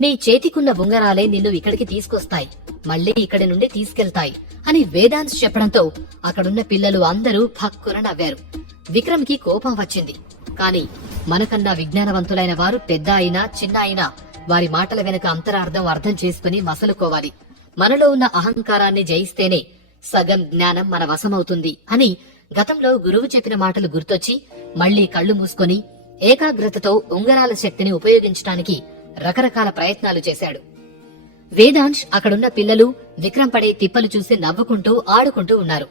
నీ చేతికున్న ఉంగరాలే నిన్ను ఇక్కడికి తీసుకొస్తాయి, మళ్లీ ఇక్కడి నుండి తీసుకెళ్తాయి అని వేదాంశ్ చెప్పడంతో అక్కడున్న పిల్లలు అందరూ భక్కున నవ్వారు. విక్రమ్ కి కోపం వచ్చింది. కాని మనకన్నా విజ్ఞానవంతులైన వారు పెద్ద అయినా చిన్న అయినా వారి మాటల వెనుక అంతరార్థం అర్థం చేసుకుని మసలుకోవాలి. మనలో ఉన్న అహంకారాన్ని జయిస్తేనే సగం జ్ఞానం మన వశమవుతుంది అని గతంలో గురువు చెప్పిన మాటలు గుర్తొచ్చి మళ్లీ కళ్లు మూసుకొని ఏకాగ్రతతో ఉంగరాల శక్తిని ఉపయోగించడానికి రకరకాల ప్రయత్నాలు చేశాడు. వేదాంశ్ అక్కడున్న పిల్లలు విక్రమ్ పడే తిప్పలు చూసి నవ్వుకుంటూ ఆడుకుంటూ ఉన్నారు.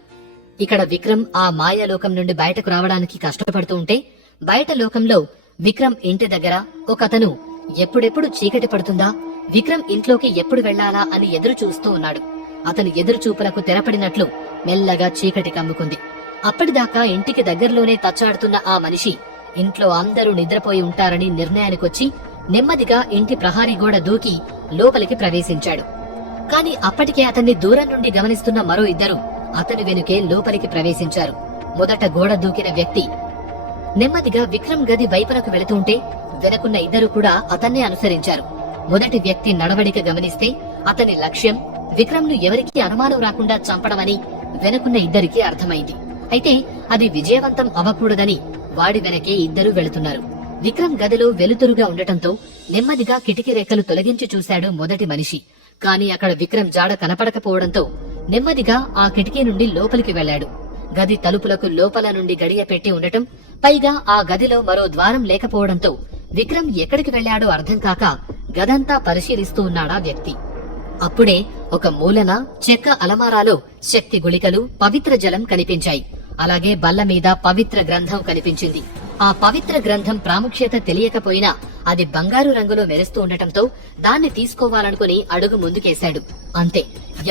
ఇక్కడ విక్రమ్ ఆ మాయాలోకం నుండి బయటకు రావడానికి కష్టపడుతూ ఉంటే బయట లోకంలో విక్రమ్ ఇంటి దగ్గర ఒకతను ఎప్పుడెప్పుడు చీకటి పడుతుందా, విక్రమ్ ఇంట్లోకి ఎప్పుడు వెళ్లాలా అని ఎదురు చూస్తూ ఉన్నాడు. అతని ఎదురు చూపులకు తెరపడినట్లు మెల్లగా చీకటి కమ్ముకుంది. అప్పటిదాకా ఇంటికి దగ్గరలోనే తచ్చాడుతున్న ఆ మనిషి ఇంట్లో అందరూ నిద్రపోయి ఉంటారని నిర్ణయానికొచ్చి నెమ్మదిగా ఇంటి ప్రహారీ గోడ దూకి లోపలికి ప్రవేశించాడు. కాని అప్పటికే అతన్ని దూరం నుండి గమనిస్తున్న మరో ఇద్దరు అతని వెనుకే లోపలికి ప్రవేశించారు. మొదట గోడ దూకిన వ్యక్తి నెమ్మదిగా విక్రమ్ గది వైపునకు వెళుతుంటే వెనకున్న ఇద్దరు కూడా అతన్నే అనుసరించారు. మొదటి వ్యక్తి నడవడిక గమనిస్తే అతని లక్ష్యం విక్రమ్ ను ఎవరికీ అనుమానం రాకుండా చంపడమని వెనకున్న ఇద్దరికీ అర్థమైంది. అయితే అది విజయవంతం అవ్వకూడదని వాడి వెనకే ఇద్దరు వెళుతున్నారు. విక్రమ్ గదిలో వెలుతురుగా ఉండటంతో నెమ్మదిగా కిటికీ రేఖలు తొలగించి చూశాడు మొదటి మనిషి. కాని అక్కడ విక్రమ్ జాడ కనపడకపోవడంతో నెమ్మదిగా ఆ కిటికీ నుండి లోపలికి వెళ్లాడు. గది తలుపులకు లోపల నుండి గడియ పెట్టి ఉండటం, పైగా ఆ గదిలో మరో ద్వారం లేకపోవడంతో విక్రమ్ ఎక్కడికి వెళ్లాడో అర్థం కాక గదంతా పరిశీలిస్తూ ఉన్నాడా వ్యక్తి. అప్పుడే ఒక మూలన చెక్క అలమారాలో శక్తి గుళికలు, పవిత్ర జలం కనిపించాయి. అలాగే బల్ల మీద పవిత్ర గ్రంథం కనిపించింది. ఆ పవిత్ర గ్రంథం ప్రాముఖ్యత తెలియకపోయినా అది బంగారు రంగులో మెరుస్తూ ఉండటంతో దాన్ని తీసుకోవాలనుకుని అడుగు ముందుకేశాడు. అంతే,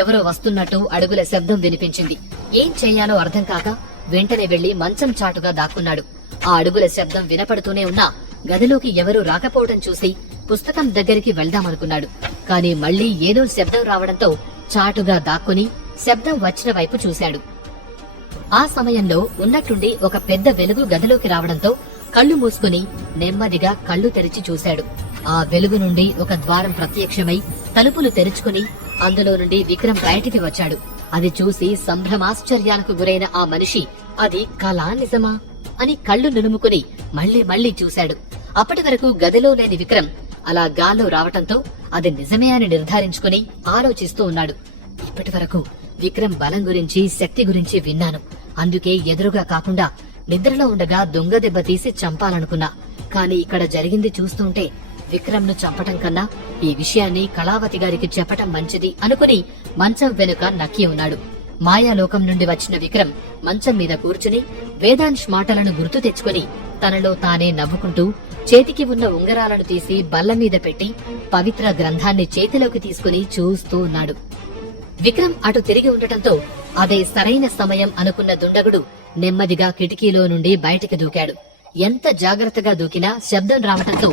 ఎవరో వస్తున్నట్టు అడుగుల శబ్దం వినిపించింది. ఏం చెయ్యాలో అర్థం కాక వెంటనే వెళ్లి మంచం చాటుగా దాక్కున్నాడు. ఆ అడుగుల శబ్దం వినపడుతూనే ఉన్నా గదిలోకి ఎవరూ రాకపోవడం చూసి పుస్తకం దగ్గరికి వెళ్దామనుకున్నాడు. కాని మళ్లీ ఏదో శబ్దం రావడంతో చాటుగా దాక్కుని శబ్దం వచ్చిన వైపు చూశాడు. ఆ సమయంలో ఉన్నట్టుండి ఒక పెద్ద వెలుగు గదిలోకి రావడంతో కళ్లు మూసుకుని నెమ్మదిగా కళ్లు తెరిచి చూశాడు. ఆ వెలుగు నుండి ఒక ద్వారం ప్రత్యక్షమై తలుపులు తెరుచుకుని అందులో నుండి విక్రమ్ బయటికి వచ్చాడు. అది చూసి సంభ్రమాశ్చర్యాలకు గురైన ఆ మనిషి అది కళా నిజమా అని కళ్లు నులుముకుని మళ్లీ చూశాడు. అప్పటి వరకు గదిలో లేని విక్రమ్ అలా గాల్లో రావటంతో అది నిజమే అని నిర్ధారించుకుని ఆలోచిస్తూ ఉన్నాడు. ఇప్పటి వరకు విక్రమ్ బలం గురించి, శక్తి గురించి విన్నాను. అందుకే ఎదురుగా కాకుండా నిద్రలో ఉండగా దొంగ దెబ్బ తీసి చంపాలనుకున్నా. కాని ఇక్కడ జరిగింది చూస్తుంటే విక్రమ్ ను చంపటం కన్నా ఈ విషయాన్ని కళావతి గారికి చెప్పటం మంచిది అనుకుని మంచం వెనుక నక్కి ఉన్నాడు. మాయాలోకం నుండి వచ్చిన విక్రమ్ మంచం మీద కూర్చుని వేదాంశ్ మాటలను గుర్తు తెచ్చుకుని తనలో తానే నవ్వుకుంటూ చేతికి ఉన్న ఉంగరాలను తీసి బల్ల మీద పెట్టి పవిత్ర గ్రంథాన్ని చేతిలోకి తీసుకుని చూస్తూ ఉన్నాడు. విక్రమ్ అటు తిరిగి ఉండటంతో అదే సరైన సమయం అనుకున్న దుండగుడు నెమ్మదిగా కిటికీలో నుండి బయటికి దూకాడు. ఎంత జాగ్రత్తగా దూకినా శబ్దం రావటంతో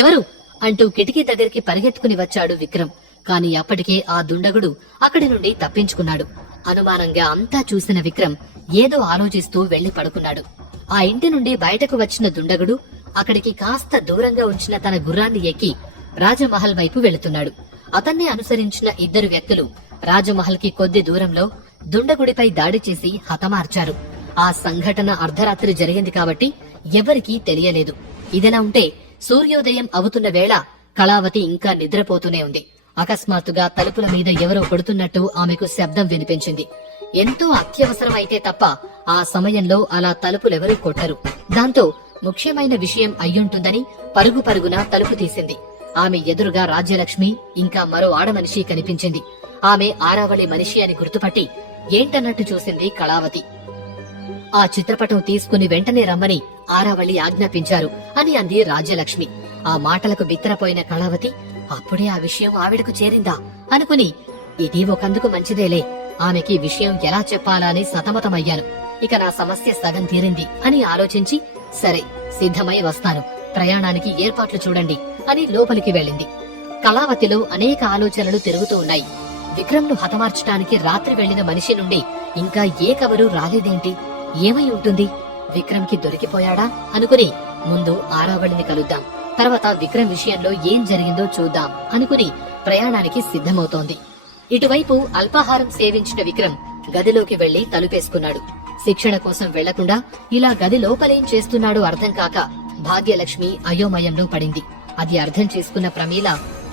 ఎవరు అంటూ కిటికీ దగ్గరికి పరిగెత్తుకుని వచ్చాడు విక్రమ్. కాని అప్పటికే ఆ దుండగుడు అక్కడి నుండి తప్పించుకున్నాడు. అనుమానంగా అంతా చూసిన విక్రమ్ ఏదో ఆలోచిస్తూ వెళ్లి పడుకున్నాడు. ఆ ఇంటి నుండి బయటకు వచ్చిన దుండగుడు అక్కడికి కాస్త దూరంగా ఉంచిన తన గుర్రాన్ని ఎక్కి రాజమహల్ వైపు వెళుతున్నాడు. అతన్ని అనుసరించిన ఇద్దరు వ్యక్తులు రాజమహల్ కి కొద్ది దూరంలో దుండగుడిపై దాడి చేసి హతమార్చారు. ఆ సంఘటన అర్ధరాత్రి జరిగింది కాబట్టి ఎవరికీ తెలియలేదు. ఇదిలా ఉంటే సూర్యోదయం అవుతున్న వేళ కళావతి ఇంకా నిద్రపోతూనే ఉంది. అకస్మాత్తుగా తలుపుల మీద ఎవరో కొడుతున్నట్టు ఆమెకు శబ్దం వినిపించింది. ఎంతో అత్యవసరమైతే తప్ప ఆ సమయంలో అలా తలుపులెవరూ కొట్టరు. దాంతో ముఖ్యమైన విషయం అయ్యుంటుందని పరుగున తలుపు తీసింది. ఆమె ఎదురుగా రాజ్యలక్ష్మి ఇంకా మరో ఆడమనిషి కనిపించింది. ఆమె ఆరావళి మనిషి అని గుర్తుపట్టి ఏంటన్నట్టు చూసింది కళావతి. ఆ చిత్రపటం తీసుకుని వెంటనే రమ్మని ఆరావళి ఆజ్ఞాపించారు అని అంది రాజ్యలక్ష్మి. ఆ మాటలకు బిత్తరపోయిన కళావతి అప్పుడే ఆ విషయం ఆవిడకు చేరిందా అనుకుని ఇది ఒకందుకు మంచిదేలే, ఆమెకి విషయం ఎలా చెప్పాలా అని సతమతమయ్యాను. ఇక నా సమస్య సగం తీరింది అని ఆలోచించి సరే సిద్ధమై వస్తాను, ప్రయాణానికి ఏర్పాట్లు చూడండి అని లోపలికి వెళ్ళింది. కళావతిలో అనేక ఆలోచనలు తిరుగుతూ ఉన్నాయి. విక్రమ్ ను హతమార్చడానికి రాత్రి వెళ్లిన మనిషి నుండి ఇంకా ఏ కబరు రాలేదేంటి? ఏమై ఉంటుంది? విక్రమ్ కి దొరికిపోయాడా అనుకుని ముందు ఆరావళిని కలుద్దాం, తర్వాత విక్రమ్ విషయంలో ఏం జరిగిందో చూద్దాం అనుకుని ప్రయాణానికి సిద్ధమవుతోంది. ఇటువైపు అల్పాహారం సేవించిన విక్రమ్ గదిలోకి వెళ్లి తలుపేసుకున్నాడు. శిక్షణ కోసం వెళ్లకుండా ఇలా గది లోపలేం చేస్తున్నాడో అర్థం కాక భాగ్యలక్ష్మి అయోమయంలో పడింది. అది అర్థం చేసుకున్న ప్రమీల,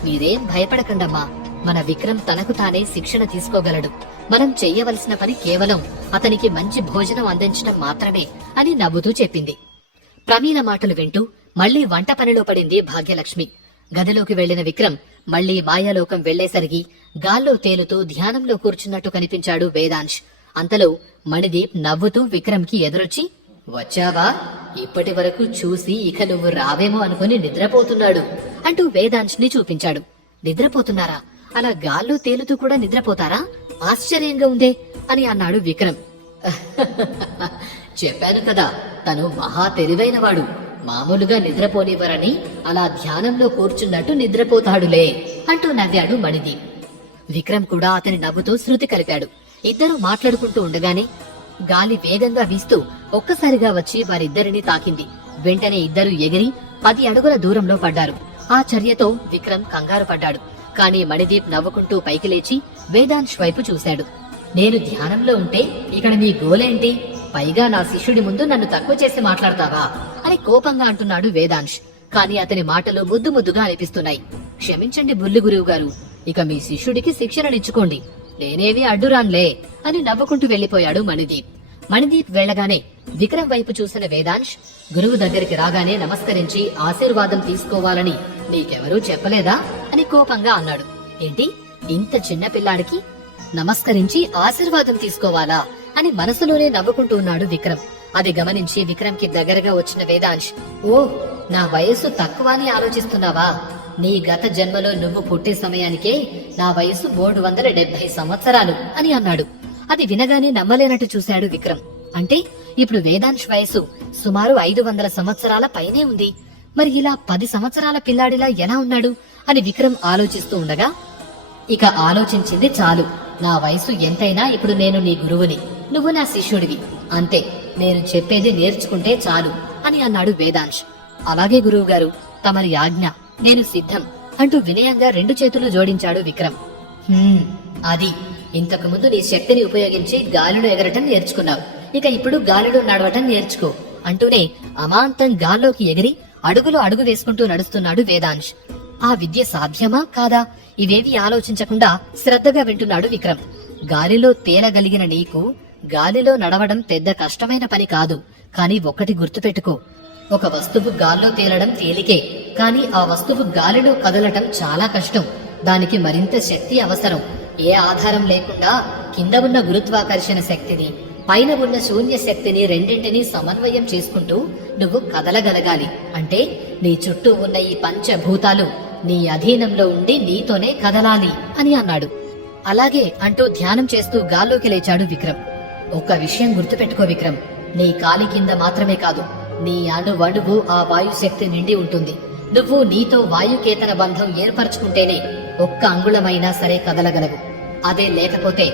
మీరేం భయపడకండమ్మా, మన విక్రమ్ తనకు తానే శిక్షణ తీసుకోగలడు. మనం చెయ్యవలసిన పని కేవలం అతనికి మంచి భోజనం అందించడం మాత్రమే అని నవ్వుతూ చెప్పింది. ప్రమీల మాటలు వింటూ మళ్లీ వంట పనిలో పడింది భాగ్యలక్ష్మి. గదిలోకి వెళ్లిన విక్రమ్ మళ్లీ మాయాలోకం వెళ్లేసరికి గాల్లో తేలుతూ ధ్యానంలో కూర్చున్నట్టు కనిపించాడు వేదాంశ్. అంతలో మణిదీప్ నవ్వుతూ విక్రమ్ కి ఎదురొచ్చి, వచ్చావా? ఇప్పటి వరకు చూసి ఇక నువ్వు రావేమో అనుకుని నిద్రపోతున్నాడు అంటూ వేదాంశ్ ని చూపించాడు. నిద్రపోతున్నారా? అలా గాల్లో తేలుతూ కూడా నిద్రపోతారా? ఆశ్చర్యంగా ఉందే అని అన్నాడు విక్రమ్. చెప్పాను కదా, తను మహా తెలివైనవాడు. మామూలుగా నిద్రపోనివ్వరని అలా ధ్యానంలో కూర్చున్నట్టు నిద్రపోతాడులే అంటూ నవ్వాడు మణిదీప్. విక్రమ్ కూడా అతని నవ్వుతూ శృతి కలిపాడు. ఇద్దరూ మాట్లాడుకుంటూ ఉండగానే గాలి వేగంగా వీస్తూ ఒక్కసారిగా వచ్చి వారిద్దరిని తాకింది. వెంటనే ఇద్దరూ ఎగిరి 10 అడుగుల దూరంలో పడ్డారు. ఆ చర్యతో విక్రమ్ కంగారు పడ్డాడు. కాని మణిదీప్ నవ్వుకుంటూ పైకి లేచి వేదాంశ్ వైపు చూశాడు. నేను ధ్యానంలో ఉంటే ఇక్కడ మీ గోలేంటి? పైగా నా శిష్యుడి ముందు నన్ను తక్కువ చేసి మాట్లాడతావా అని కోపంగా అంటున్నాడు వేదాంశ్. కాని అతని మాటలు ముద్దు ముద్దుగా అనిపిస్తున్నాయి. క్షమించండి బుల్లి గురువు గారు, ఇక మీ శిష్యుడికి శిక్షణనిచ్చుకోండి, నేనేవి అడ్డురాన్లే అని నవ్వుకుంటూ వెళ్లిపోయాడు మణిదీప్. మణిదీప్ వెళ్లగానే విక్రమ్ వైపు చూసిన వేదాంశ్ గురువు దగ్గరికి రాగానే నమస్కరించి ఆశీర్వాదం తీసుకోవాలని నీకెవరూ చెప్పలేదా అని కోపంగా అన్నాడు. ఏంటి, ఇంత చిన్న పిల్లాడికి నమస్కరించి ఆశీర్వాదం తీసుకోవాలా అని మనసులోనే నవ్వుకుంటూ ఉన్నాడు విక్రమ్. అది గమనించి విక్రమ్ కి దగ్గరగా వచ్చిన వేదాంశ్, ఓ, నా వయస్సు తక్కువ అని ఆలోచిస్తున్నావా? నీ గత జన్మలో నువ్వు పుట్టే సమయానికే నా వయస్సు 370 సంవత్సరాలు అని అన్నాడు. అది వినగానే నమ్మలేనట్టు చూశాడు విక్రమ్. అంటే ఇప్పుడు వేదాంశ్ వయస్సు సుమారు 500 సంవత్సరాల పైనే ఉంది. మరి ఇలా 10 సంవత్సరాల పిల్లాడిలా ఎలా ఉన్నాడు అని విక్రమ్ ఆలోచిస్తూ ఉండగా, ఇక ఆలోచించింది చాలు, నా వయసు ఎంతైనా ఇప్పుడు నేను నీ గురువుని, నువ్వు నా శిష్యుడివి, అంతే, నేను చెప్పేది నేర్చుకుంటే చాలు అని అన్నాడు వేదాంశ్. అలాగే గురువు గారు, తమరి ఆజ్ఞ, నేను సిద్ధం అంటూ వినయంగా 2 చేతులు జోడించాడు విక్రమ్. అది, ఇంతకు ముందు నీ శక్తిని ఉపయోగించి గాలిలో ఎగరటం నేర్చుకున్నావు, ఇక ఇప్పుడు గాలిలో నడవటం నేర్చుకో అంటూనే అమాంతం గాల్లోకి ఎగిరి అడుగులో అడుగు వేసుకుంటూ నడుస్తున్నాడు వేదాంశ్. ఆ విద్య సాధ్యమా కాదా ఇవేవి ఆలోచించకుండా శ్రద్ధగా వింటున్నాడు విక్రమ్. గాలిలో తేలగలిగిన నీకు గాలిలో నడవడం పెద్ద కష్టమైన పని కాదు. కాని ఒక్కటి గుర్తుపెట్టుకో, ఒక వస్తువు గాల్లో తేలడం తేలికే, కాని ఆ వస్తువు గాలిలో కదలటం చాలా కష్టం. దానికి మరింత శక్తి అవసరం. ఏ ఆధారం లేకుండా కింద ఉన్న గురుత్వాకర్షణ శక్తిని, పైన ఉన్న శూన్య శక్తిని రెండింటినీ సమన్వయం చేసుకుంటూ నువ్వు కదలగలగాలి. అంటే నీ చుట్టూ ఉన్న ఈ పంచభూతాలు నీ అధీనంలో ఉండి నీతోనే కదలాలి అని అన్నాడు. అలాగే అంటూ ధ్యానం చేస్తూ గాల్లోకి లేచాడు విక్రమ్. ఒక్క విషయం గుర్తుపెట్టుకో విక్రమ్, నీ కాలి కింద మాత్రమే కాదు, నీ అణువణువు ఆ వాయుశక్తి నిండి ఉంటుంది. నువ్వు నీతో వాయుకేతన బంధం ఏర్పరచుకుంటేనే ఒక్క అంగుళమైనా సరే కదలగలవు. అదే లేకపోతే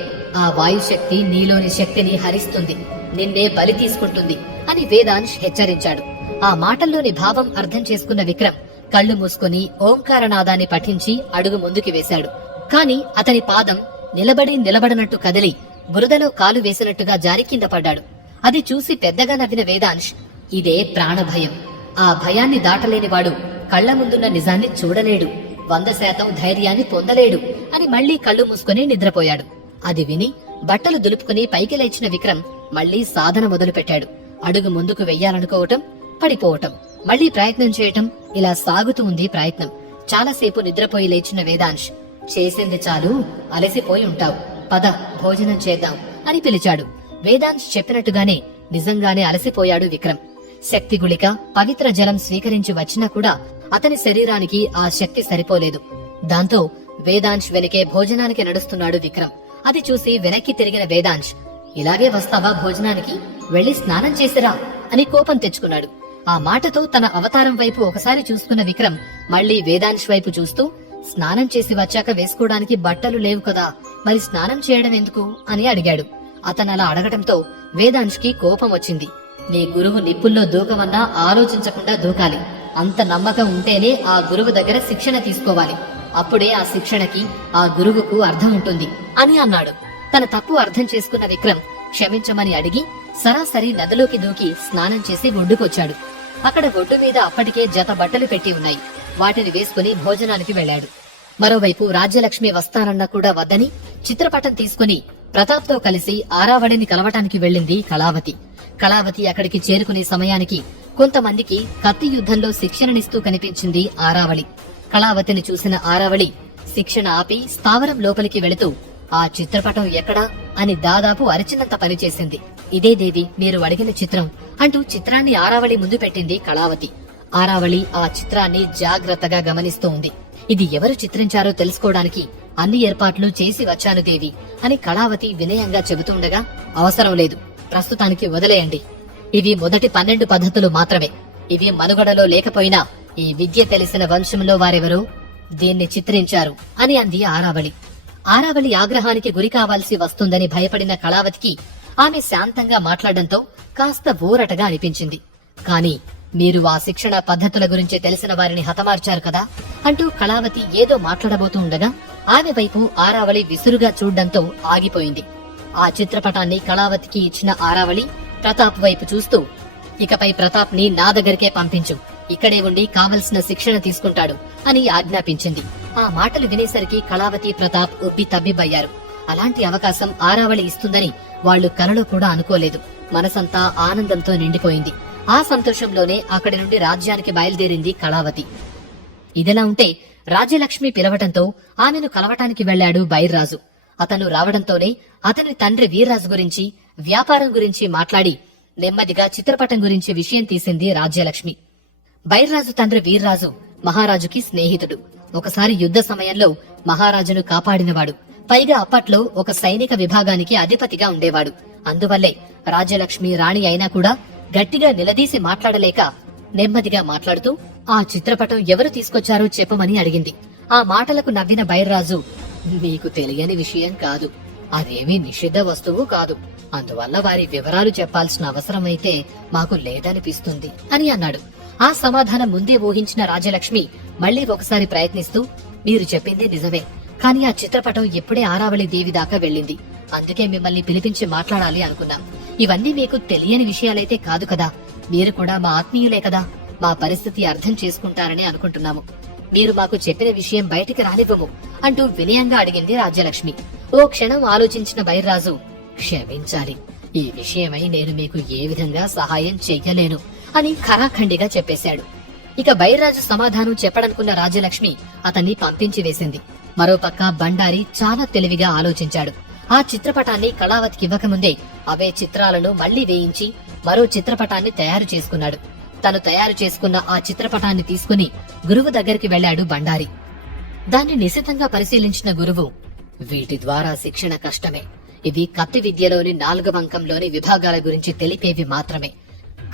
ఆ వాయుశక్తి నీలోని శక్తిని హరిస్తుంది, నిన్నే బలి తీసుకుంటుంది అని వేదాంశ్ హెచ్చరించాడు. ఆ మాటల్లోని భావం అర్థం చేసుకున్న విక్రమ్ కళ్లు మూసుకుని ఓంకారనాదాన్ని పఠించి అడుగు ముందుకి వేశాడు. కాని అతని పాదం నిలబడనట్టు కదిలి బురదలో కాలు వేసినట్టుగా జారి కింద పడ్డాడు. అది చూసి పెద్దగా నవ్విన వేదాంశ్, ఇదే ప్రాణభయం. ఆ భయాన్ని దాటలేనివాడు కళ్ల ముందున్న నిజాన్ని చూడలేడు, 100% ధైర్యాన్ని పొందలేడు అని మళ్లీ కళ్లు మూసుకుని నిద్రపోయాడు. అది విని బట్టలు దులుపుకుని పైకి లేచిన విక్రమ్ మళ్లీ సాధన మొదలుపెట్టాడు. అడుగు ముందుకు వెయ్యాలనుకోవటం, పడిపోవటం, మళ్లీ ప్రయత్నం చేయటం, ఇలా సాగుతూ ఉంది ప్రయత్నం. చాలాసేపు నిద్రపోయి లేచిన వేదాంశ్, చేసింది చాలు, అలసిపోయి ఉంటావు, పద భోజనం చేద్దాం అని పిలిచాడు. వేదాంశ్ చెప్పినట్టుగానే నిజంగానే అలసిపోయాడు విక్రమ్. శక్తి గుళిక, పవిత్ర జలం స్వీకరించి వచ్చినా కూడా అతని శరీరానికి ఆ శక్తి సరిపోలేదు. దాంతో వేదాంశ్ వెనకే భోజనానికి నడుస్తున్నాడు విక్రమ్. అది చూసి వెనక్కి తిరిగిన వేదాంశ్, ఇలాగే వస్తావా భోజనానికి, వెళ్లి స్నానం చేసిరా అని కోపం తెచ్చుకున్నాడు. ఆ మాటతో తన అవతారం వైపు ఒకసారి చూసుకున్న విక్రమ్ మళ్లీ వేదాంశ్ వైపు చూస్తూ, స్నానం చేసి వచ్చాక వేసుకోవడానికి బట్టలు లేవు కదా, మరి స్నానం చేయడం ఎందుకు అని అడిగాడు. అతనలా అడగటంతో వేదాంశ్ కి కోపం వచ్చింది. నీ గురువు నిప్పుల్లో దూకమన్నా ఆలోచించకుండా దూకాలి, అంత నమ్మకం ఉంటేనే ఆ గురువు దగ్గర శిక్షణ తీసుకోవాలి. అప్పుడే ఆ శిక్షణకి ఆ గురువుకు అర్థం ఉంటుంది అని అన్నాడు. తన తప్పు అర్థం చేసుకున్న విక్రమ్ క్షమించమని అడిగి సరాసరి నదిలోకి దూకి స్నానం చేసి ఒడ్డుకొచ్చాడు. అక్కడ ఒడ్డు మీద అప్పటికే జత బట్టలు పెట్టి ఉన్నాయి. వాటిని వేసుకుని భోజనానికి వెళ్లాడు. మరోవైపు రాజ్యలక్ష్మి వస్తానన్నా కూడా వద్దని చిత్రపటం తీసుకుని ప్రతాప్తో కలిసి ఆరావళిని కలవటానికి వెళ్ళింది కళావతి. కళావతి అక్కడికి చేరుకునే సమయానికి కొంతమందికి కత్తి యుద్ధంలో శిక్షణనిస్తూ కనిపించింది ఆరావళి. కళావతిని చూసిన ఆరావళి శిక్షణ ఆపి స్థావరం లోపలికి వెళుతూ ఆ చిత్రపటం ఎక్కడా అని దాదాపు అరిచినంత పనిచేసింది. ఇదే దేవి మీరు అడిగిన చిత్రం అంటూ చిత్రాన్ని ఆరావళి ముందు పెట్టింది కళావతి. ఆరావళి ఆ చిత్రాన్ని జాగ్రత్తగా గమనిస్తూ ఉంది. ఇది ఎవరు చిత్రించారో తెలుసుకోవడానికి అన్ని ఏర్పాట్లు చేసి వచ్చాను దేవి అని కళావతి వినయంగా చెబుతుండగా, అవసరం లేదు, ప్రస్తుతానికి వదిలేయండి. ఇవి మొదటి 12 పద్ధతులు మాత్రమే. ఇవి మనుగడలో లేకపోయినా ఈ విద్య తెలిసిన వంశంలో వారెవరో దీన్ని చిత్రించారు అని అంది ఆరావళి. ఆరావళి ఆగ్రహానికి గురి కావాల్సి వస్తుందని భయపడిన కళావతికి ఆమె శాంతంగా మాట్లాడడంతో కాస్త ఊరటగా అనిపించింది. కాని మీరు ఆ శిక్షణ పద్ధతుల గురించి తెలిసిన వారిని హతమార్చారు కదా అంటూ కళావతి ఏదో మాట్లాడబోతూ ఉండగా ఆమె వైపు ఆరావళి విసురుగా చూడ్డంతో ఆగిపోయింది. ఆ చిత్రపటాన్ని కళావతికి ఇచ్చిన ఆరావళి ప్రతాప్ వైపు చూస్తూ, ఇకపై ప్రతాప్ ని నా దగ్గరికే పంపించు, ఇక్కడే ఉండి కావలసిన శిక్షణ తీసుకుంటాడు అని ఆజ్ఞాపించింది. ఆ మాటలు వినేసరికి కళావతి ప్రతాప్ ఉబ్బి తబ్బిబ్బయ్యారు. అలాంటి అవకాశం ఆరావళి ఇస్తుందని వాళ్లు కలలో కూడా అనుకోలేదు. మనసంతా ఆనందంతో నిండిపోయింది. ఆ సంతోషంలోనే అక్కడి నుండి రాజ్యానికి బయలుదేరింది కళావతి. ఇదిలా ఉంటే రాజ్యలక్ష్మి పిలవటంతో ఆమెను కలవటానికి వెళ్లాడు బైర్రాజు. అతను రావడంతోనే అతని తండ్రి వీర్రాజు గురించి, వ్యాపారం గురించి మాట్లాడి నెమ్మదిగా చిత్రపటం గురించి విషయం తీసింది రాజ్యలక్ష్మి. బైర్రాజు తండ్రి వీర్రాజు మహారాజుకి స్నేహితుడు. ఒకసారి యుద్ధ సమయంలో మహారాజును కాపాడినవాడు. పైగా అప్పట్లో ఒక సైనిక విభాగానికి అధిపతిగా ఉండేవాడు. అందువల్లే రాజ్యలక్ష్మి రాణి అయినా కూడా గట్టిగా నిలదీసి మాట్లాడలేక నెమ్మదిగా మాట్లాడుతూ ఆ చిత్రపటం ఎవరు తీసుకొచ్చారో చెప్పమని అడిగింది. ఆ మాటలకు నవ్విన బైర్రాజు, మీకు తెలియని విషయం కాదు, అదేమీ నిషిద్ధ వస్తువు కాదు, అందువల్ల వారి వివరాలు చెప్పాల్సిన అవసరమైతే మాకు లేదనిపిస్తుంది అని అన్నాడు. ఆ సమాధానం ముందే ఊహించిన రాజ్యలక్ష్మి మళ్లీ ఒకసారి ప్రయత్నిస్తూ, మీరు చెప్పింది నిజమే, కాని ఆ చిత్రపటం ఎప్పుడే ఆరావళి దేవి దాకా వెళ్ళింది. అందుకే మిమ్మల్ని పిలిపించి మాట్లాడాలి అనుకున్నాం. ఇవన్నీ మీకు తెలియని విషయాలైతే కాదు కదా, మీరు కూడా మా ఆత్మీయులే కదా, మా పరిస్థితి అర్థం చేసుకుంటారని అనుకుంటున్నాము. మీరు మాకు చెప్పిన విషయం బయటికి రానివ్వము అంటూ వినయంగా అడిగింది రాజ్యలక్ష్మి. ఓ క్షణం ఆలోచించిన బైర్రాజు, క్షమించాలి, ఈ విషయమై నేను మీకు ఏ విధంగా సహాయం చెయ్యలేను అని ఖరాఖండిగా చెప్పేశాడు. ఇక బైర్రాజు సమాధానం చెప్పడనుకున్న రాజ్యలక్ష్మి అతన్ని పంపించి వేసింది. మరోపక్క బండారి చాలా తెలివిగా ఆలోచించాడు. ఆ చిత్రపటాన్ని కళావతికి ఇవ్వకముందే అవే చిత్రాలను మళ్లీ వేయించి మరో చిత్రపటాన్ని తయారు చేసుకున్నాడు. తను తయారు చేసుకున్న ఆ చిత్రపటాన్ని తీసుకుని గురువు దగ్గరికి వెళ్లాడు బండారి. దాన్ని నిశితంగా పరిశీలించిన గురువు, వీటి ద్వారా శిక్షణ కష్టమే, ఇవి కత్తి విద్యలోని 4వ అంకంలోని విభాగాల గురించి తెలిపేవి మాత్రమే.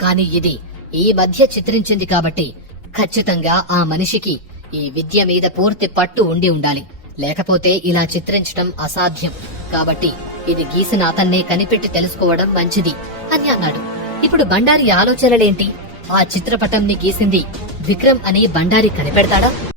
కాని ఇది ఈ మధ్య చిత్రించింది కాబట్టి ఖచ్చితంగా ఆ మనిషికి ఈ విద్య మీద పూర్తి పట్టు ఉండి ఉండాలి, లేకపోతే ఇలా చిత్రించడం అసాధ్యం. కాబట్టి ఇది గీసిన అతన్నే కనిపెట్టి తెలుసుకోవడం మంచిది అని అన్నాడు. ఇప్పుడు బండారి ఆలోచనలేంటి? ఆ చిత్రపటంని గీసింది విక్రమ్ అని బండారి కనిపెడతాడా?